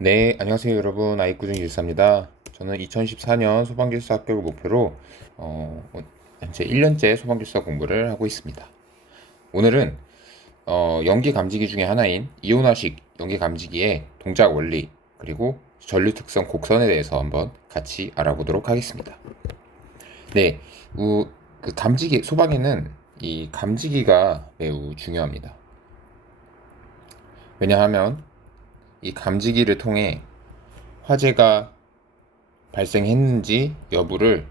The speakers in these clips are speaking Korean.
네, 안녕하세요 여러분. 아이꾸중14입니다. 저는 2014년 소방기술사 합격을 목표로 현재 1년째 소방기술사 공부를 하고 있습니다. 오늘은 연기 감지기 중에 하나인 이온화식 연기 감지기의 동작 원리 그리고 전류 특성 곡선에 대해서 한번 같이 알아보도록 하겠습니다. 네, 그 감지기 소방에는 이 감지기가 매우 중요합니다. 왜냐하면 이 감지기를 통해 화재가 발생했는지 여부를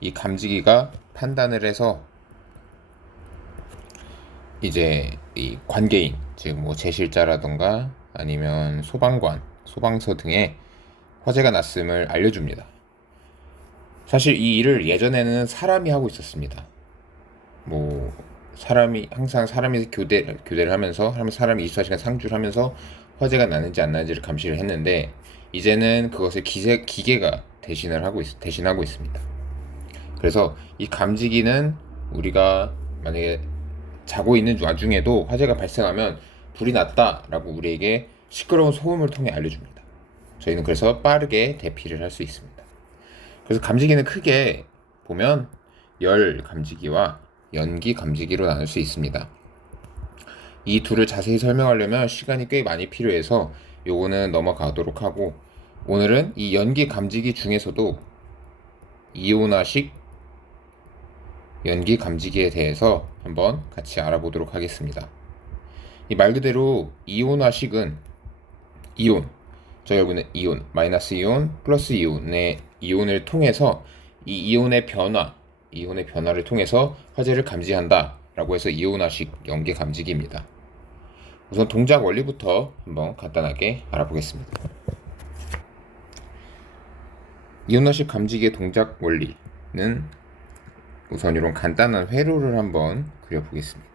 이 감지기가 판단을 해서 이제 이 관계인, 즉 뭐 제실자라던가 아니면 소방관, 소방서 등의 화재가 났음을 알려줍니다. 사실 이 일을 예전에는 사람이 하고 있었습니다. 뭐 항상 사람이 교대를 하면서 사람이 24시간 상주를 하면서 화재가 나는지 안 나는지를 감시를 했는데, 이제는 그것을 기계가 대신하고 있습니다. 그래서 이 감지기는 우리가 만약에 자고 있는 와중에도 화재가 발생하면 불이 났다라고 우리에게 시끄러운 소음을 통해 알려줍니다. 저희는 그래서 빠르게 대피를 할 수 있습니다. 그래서 감지기는 크게 보면 열 감지기와 연기 감지기로 나눌 수 있습니다. 이 둘을 자세히 설명하려면 시간이 꽤 많이 필요해서 요거는 넘어가도록 하고, 오늘은 이 연기 감지기 중에서도 이온화식 연기 감지기에 대해서 한번 같이 알아보도록 하겠습니다. 이 말 그대로 이온화식은 이온, 저희 알고 있는 이온, 마이너스 이온, 플러스 이온의 이온을 통해서 이 이온의 변화를 통해서 화재를 감지한다 라고 해서 이온화식 연기 감지기입니다. 우선 동작 원리부터 한번 간단하게 알아보겠습니다. 이온화식 감지기의 동작 원리는 우선 이런 간단한 회로를 한번 그려보겠습니다.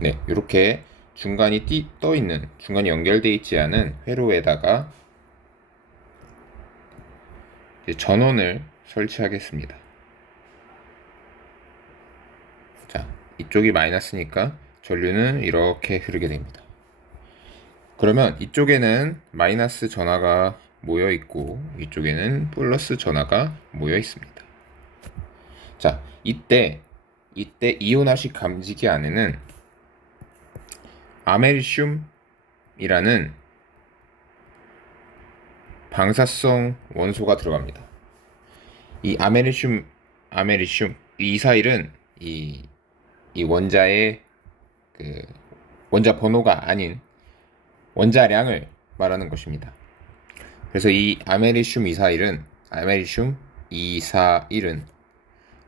네, 이렇게 중간이 중간이 연결되어 있지 않은 회로에다가 전원을 설치하겠습니다. 자, 이쪽이 마이너스니까 전류는 이렇게 흐르게 됩니다. 그러면 이쪽에는 마이너스 전하가 모여 있고 이쪽에는 플러스 전하가 모여 있습니다. 자, 이때 이온화식 감지기 안에는 아메리슘이라는 방사성 원소가 들어갑니다. 이 아메리슘 이 이사일은 이 원자의 그 원자 번호가 아닌 원자량을 말하는 것입니다. 그래서 이 아메리슘 이사일은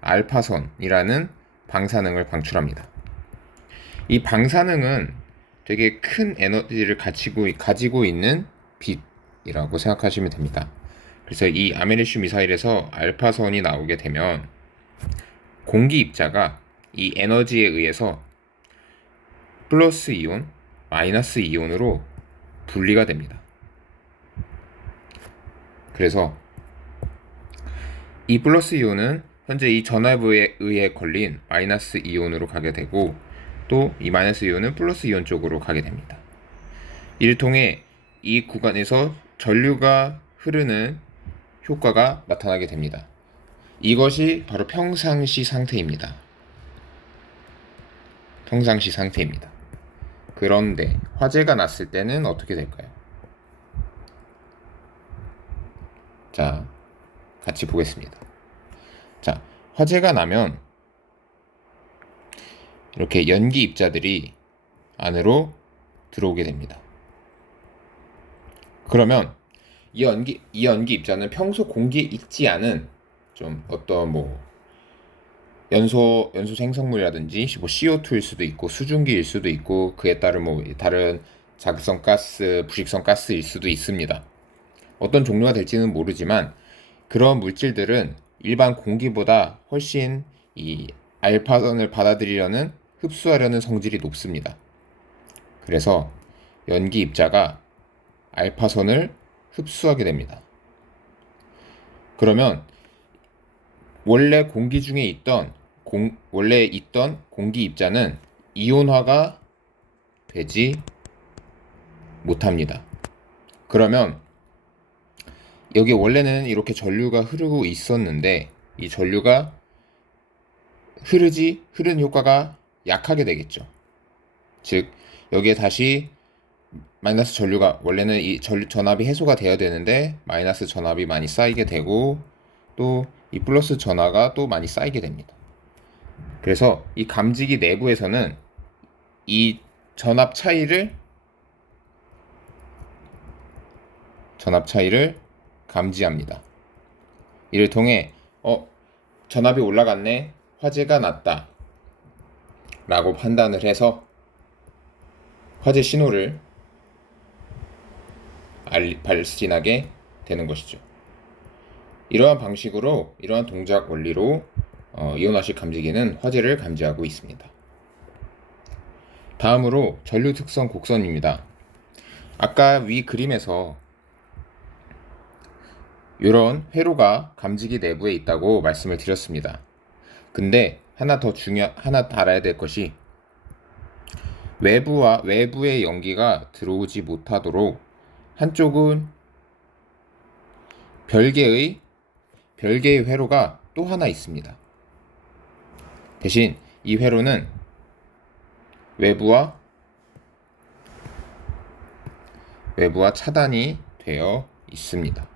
알파선이라는 방사능을 방출합니다. 이 방사능은 되게 큰 에너지를 가지고 있는 빛이라고 생각하시면 됩니다. 그래서 이 아메리슘 미사일에서 알파선이 나오게 되면 공기 입자가 이 에너지에 의해서 플러스 이온, 마이너스 이온으로 분리가 됩니다. 그래서 이 플러스 이온은 현재 이 전압에 의해 걸린 마이너스 이온으로 가게 되고, 또 이 마이너스 이온은 플러스 이온 쪽으로 가게 됩니다. 이를 통해 이 구간에서 전류가 흐르는 효과가 나타나게 됩니다. 이것이 바로 평상시 상태입니다. 그런데 화재가 났을 때는 어떻게 될까요? 자, 같이 보겠습니다. 자, 화재가 나면 이렇게 연기 입자들이 안으로 들어오게 됩니다. 그러면 이 연기 입자는 평소 공기에 있지 않은 좀 어떤 연소 생성물이라든지 CO2일 수도 있고 수증기일 수도 있고, 그에 따른 다른 자극성 가스, 부식성 가스일 수도 있습니다. 어떤 종류가 될지는 모르지만 그런 물질들은 일반 공기보다 훨씬 이 알파선을 흡수하려는 성질이 높습니다. 그래서 연기 입자가 알파선을 흡수하게 됩니다. 그러면 원래 있던 공기 입자는 이온화가 되지 못합니다. 그러면 여기 원래는 이렇게 전류가 흐르고 있었는데 이 전류가 흐르는 효과가 약하게 되겠죠. 즉 여기에 다시 마이너스 전류가 원래는 이 전압이 해소가 되어야 되는데 마이너스 전압이 많이 쌓이게 되고 또 이 플러스 전하가 또 많이 쌓이게 됩니다. 그래서 이 감지기 내부에서는 이 전압 차이를 감지합니다. 이를 통해 전압이 올라갔네, 화재가 났다 라고 판단을 해서 화재 신호를 발신하게 되는 것이죠. 이러한 동작 원리로 이온화식 감지기는 화재를 감지하고 있습니다. 다음으로 전류 특성 곡선입니다. 아까 위 그림에서 이런 회로가 감지기 내부에 있다고 말씀을 드렸습니다. 근데 하나 알아야 될 것이 외부의 연기가 들어오지 못하도록 한쪽은 별개의 회로가 또 하나 있습니다. 대신 이 회로는 외부와 차단이 되어 있습니다.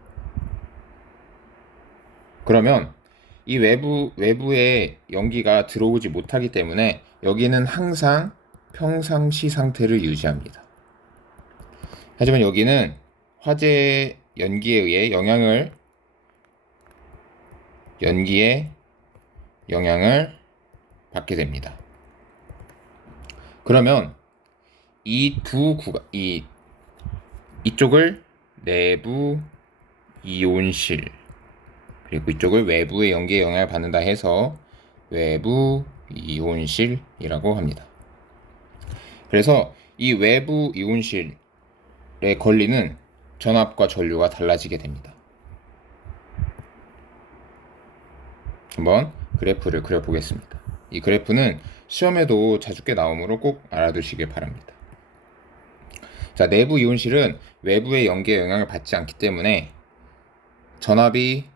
그러면 이 외부에 연기가 들어오지 못하기 때문에 여기는 항상 평상시 상태를 유지합니다. 하지만 여기는 화재 연기에 의해 영향을 받게 됩니다. 그러면 이쪽을 내부 이온실, 그리고 이쪽을 외부의 연기에 영향을 받는다 해서 외부 이온실이라고 합니다. 그래서 이 외부 이온실에 걸리는 전압과 전류가 달라지게 됩니다. 한번 그래프를 그려보겠습니다. 이 그래프는 시험에도 자주 꽤 나오므로 꼭 알아두시길 바랍니다. 자, 내부 이온실은 외부의 연기에 영향을 받지 않기 때문에 전압이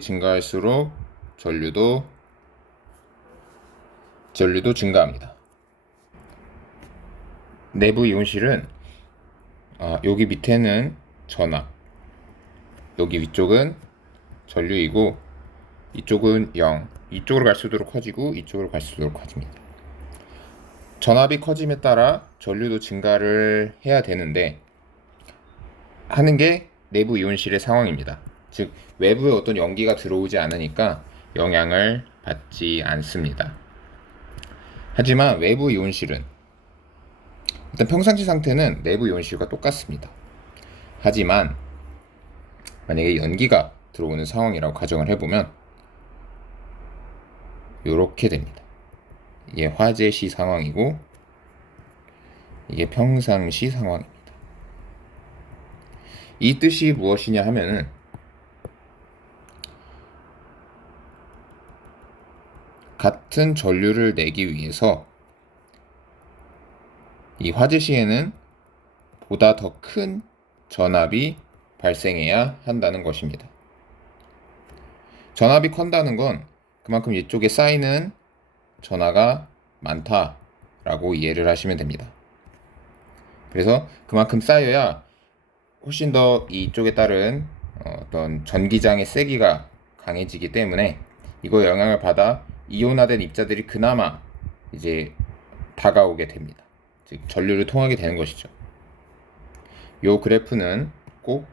증가할수록 전류도 증가합니다. 내부 이온실은 여기 밑에는 전압, 여기 위쪽은 전류이고 이쪽은 0, 이쪽으로 갈수록 커지고 이쪽으로 갈수록 커집니다. 전압이 커짐에 따라 전류도 증가를 해야 되는데 하는 게 내부 이온실의 상황입니다. 즉 외부에 어떤 연기가 들어오지 않으니까 영향을 받지 않습니다. 하지만 외부 이온실은 일단 평상시 상태는 내부 이온실과 똑같습니다. 하지만 만약에 연기가 들어오는 상황이라고 가정을 해보면 이렇게 됩니다. 이게 화재 시 상황이고 이게 평상시 상황입니다. 이 뜻이 무엇이냐 하면은 같은 전류를 내기 위해서 이 화재 시에는 보다 더 큰 전압이 발생해야 한다는 것입니다. 전압이 커다는 건 그만큼 이쪽에 쌓이는 전하가 많다라고 이해를 하시면 됩니다. 그래서 그만큼 쌓여야 훨씬 더 이쪽에 따른 어떤 전기장의 세기가 강해지기 때문에 이거에 영향을 받아 이온화된 입자들이 그나마 이제 다가오게 됩니다. 즉 전류를 통하게 되는 것이죠. 요 그래프는 꼭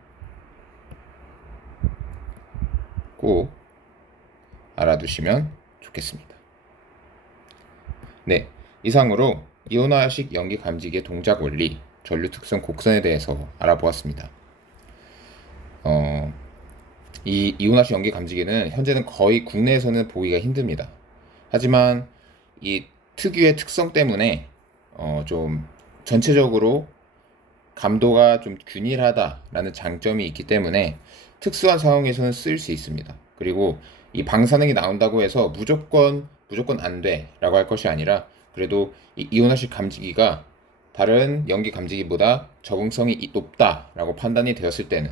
알아두시면 좋겠습니다. 네, 이상으로 이온화식 연기 감지기의 동작 원리, 전류 특성 곡선에 대해서 알아보았습니다. 이 이온화식 연기 감지기는 현재는 거의 국내에서는 보기가 힘듭니다. 하지만 이 특유의 특성 때문에 좀 전체적으로 감도가 좀 균일하다라는 장점이 있기 때문에 특수한 상황에서는 쓸 수 있습니다. 그리고 이 방사능이 나온다고 해서 무조건 안 돼라고 할 것이 아니라 그래도 이 이온화식 감지기가 다른 연기 감지기보다 적응성이 높다라고 판단이 되었을 때는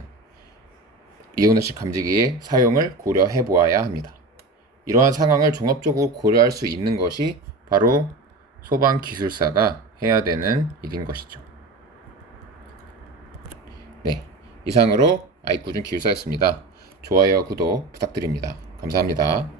이온화식 감지기의 사용을 고려해 보아야 합니다. 이러한 상황을 종합적으로 고려할 수 있는 것이 바로 소방기술사가 해야 되는 일인 것이죠. 네, 이상으로 아이쿠준 기술사였습니다. 좋아요, 구독 부탁드립니다. 감사합니다.